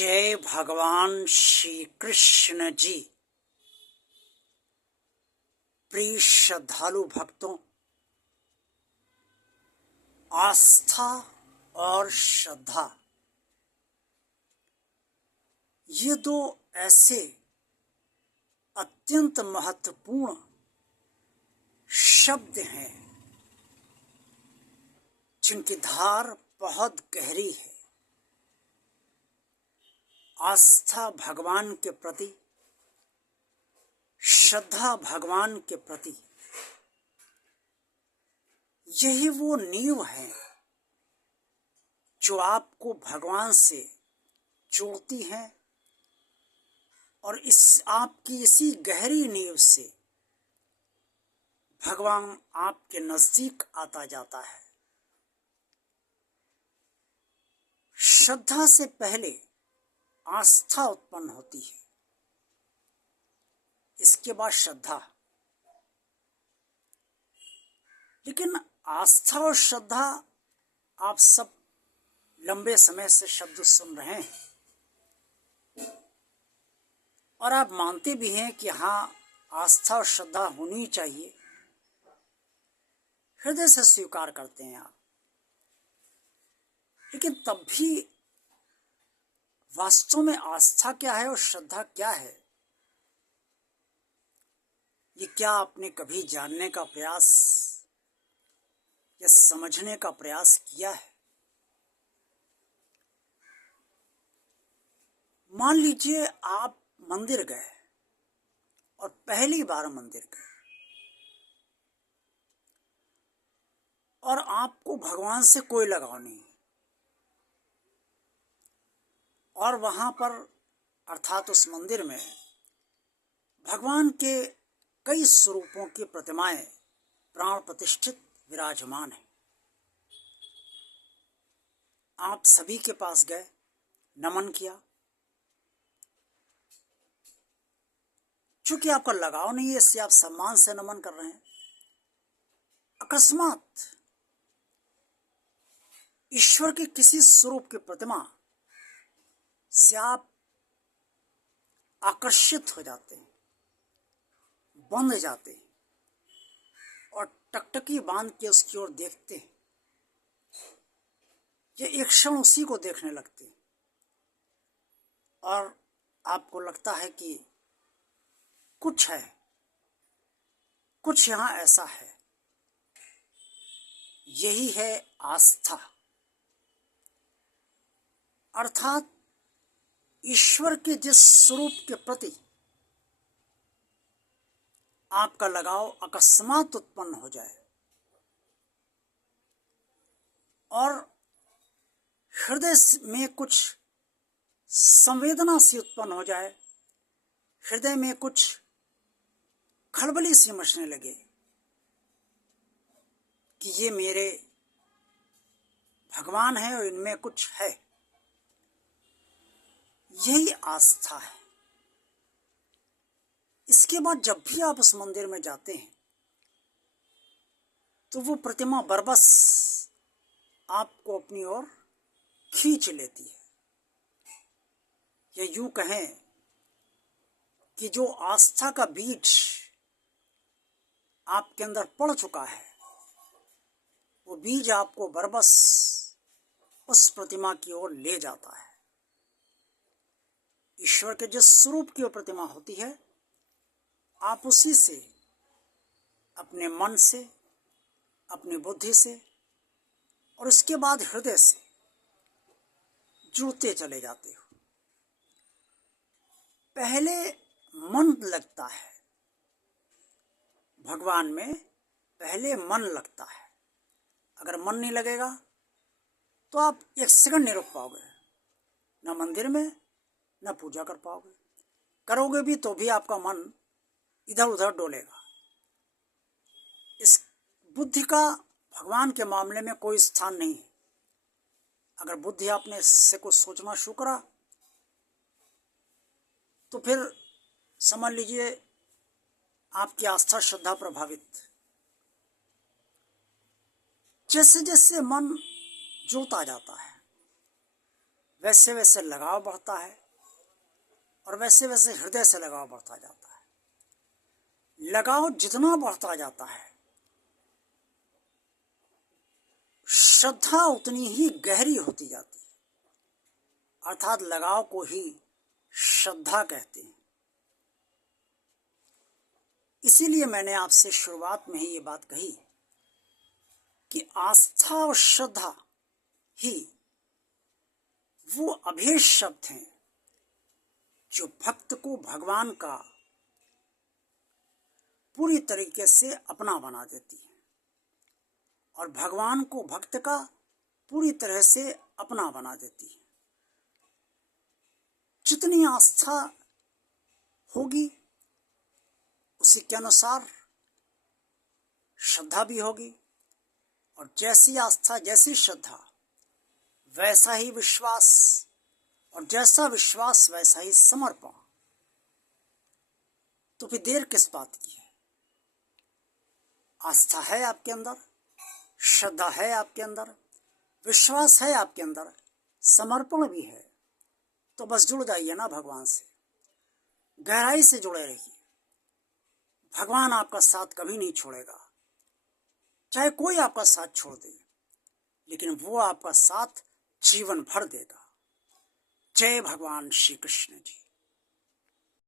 जय भगवान श्री कृष्ण जी। प्रिय श्रद्धालु भक्तों, आस्था और श्रद्धा ये दो ऐसे अत्यंत महत्वपूर्ण शब्द हैं जिनकी धार बहुत गहरी है। आस्था भगवान के प्रति, श्रद्धा भगवान के प्रति, यही वो नींव है जो आपको भगवान से जोड़ती है और आपकी इसी गहरी नींव से भगवान आपके नजदीक आता जाता है। श्रद्धा से पहले आस्था उत्पन्न होती है, इसके बाद श्रद्धा। लेकिन आस्था और श्रद्धा आप सब लंबे समय से शब्द सुन रहे हैं और आप मानते भी हैं कि हाँ, आस्था और श्रद्धा होनी चाहिए, हृदय से स्वीकार करते हैं आप। लेकिन तब भी वास्तव में आस्था क्या है और श्रद्धा क्या है, ये क्या आपने कभी जानने का प्रयास या समझने का प्रयास किया है? मान लीजिए आप मंदिर गए और पहली बार मंदिर गए और आपको भगवान से कोई लगाव नहीं, और वहां पर अर्थात उस मंदिर में भगवान के कई स्वरूपों की प्रतिमाएं प्राण प्रतिष्ठित विराजमान है। आप सभी के पास गए, नमन किया, चूंकि आपका लगाव नहीं है इसलिए आप सम्मान से नमन कर रहे हैं। अकस्मात ईश्वर के किसी स्वरूप की प्रतिमा से आप आकर्षित हो जाते हैं, बंध जाते हैं और टकटकी बांध के उसकी ओर देखते हैं, ये एक क्षण उसी को देखने लगते हैं और आपको लगता है कि कुछ है, कुछ यहां ऐसा है। यही है आस्था, अर्थात ईश्वर के जिस स्वरूप के प्रति आपका लगाव अकस्मात उत्पन्न हो जाए और हृदय में कुछ संवेदना सी उत्पन्न हो जाए, हृदय में कुछ खलबली सी मचने लगे कि ये मेरे भगवान है और इनमें कुछ है, यही आस्था है। इसके बाद जब भी आप उस मंदिर में जाते हैं तो वो प्रतिमा बरबस आपको अपनी ओर खींच लेती है। या यूं कहें कि जो आस्था का बीज आपके अंदर पड़ चुका है, वो बीज आपको बरबस उस प्रतिमा की ओर ले जाता है। ईश्वर के जिस स्वरूप की वो प्रतिमा होती है, आप उसी से अपने मन से, अपनी बुद्धि से और उसके बाद हृदय से जुड़ते चले जाते हो। पहले मन लगता है भगवान में, पहले मन लगता है। अगर मन नहीं लगेगा तो आप एक सेकंड नहीं रुक पाओगे, ना मंदिर में ना पूजा कर पाओगे। करोगे भी तो भी आपका मन इधर उधर डोलेगा। इस बुद्धि का भगवान के मामले में कोई स्थान नहीं है। अगर बुद्धि आपने इससे कुछ सोचना शुरू करा तो फिर समझ लीजिए आपकी आस्था श्रद्धा प्रभावित। जैसे जैसे मन जुड़ता जाता है, वैसे वैसे लगाव बढ़ता है और वैसे वैसे हृदय से लगाव बढ़ता जाता है। लगाव जितना बढ़ता जाता है, श्रद्धा उतनी ही गहरी होती जाती है। अर्थात लगाव को ही श्रद्धा कहते हैं। इसीलिए मैंने आपसे शुरुआत में ही ये बात कही कि आस्था और श्रद्धा ही वो अभेद शब्द हैं जो भक्त को भगवान का पूरी तरीके से अपना बना देती है और भगवान को भक्त का पूरी तरह से अपना बना देती है। जितनी आस्था होगी उसी के अनुसार श्रद्धा भी होगी, और जैसी आस्था जैसी श्रद्धा वैसा ही विश्वास, और जैसा विश्वास वैसा ही समर्पण। तो फिर देर किस बात की है? आस्था है आपके अंदर, श्रद्धा है आपके अंदर, विश्वास है आपके अंदर, समर्पण भी है, तो बस जुड़ जाइए ना भगवान से, गहराई से जुड़े रहिए। भगवान आपका साथ कभी नहीं छोड़ेगा, चाहे कोई आपका साथ छोड़ दे, लेकिन वो आपका साथ जीवन भर देगा। जय भगवान श्री कृष्ण जी।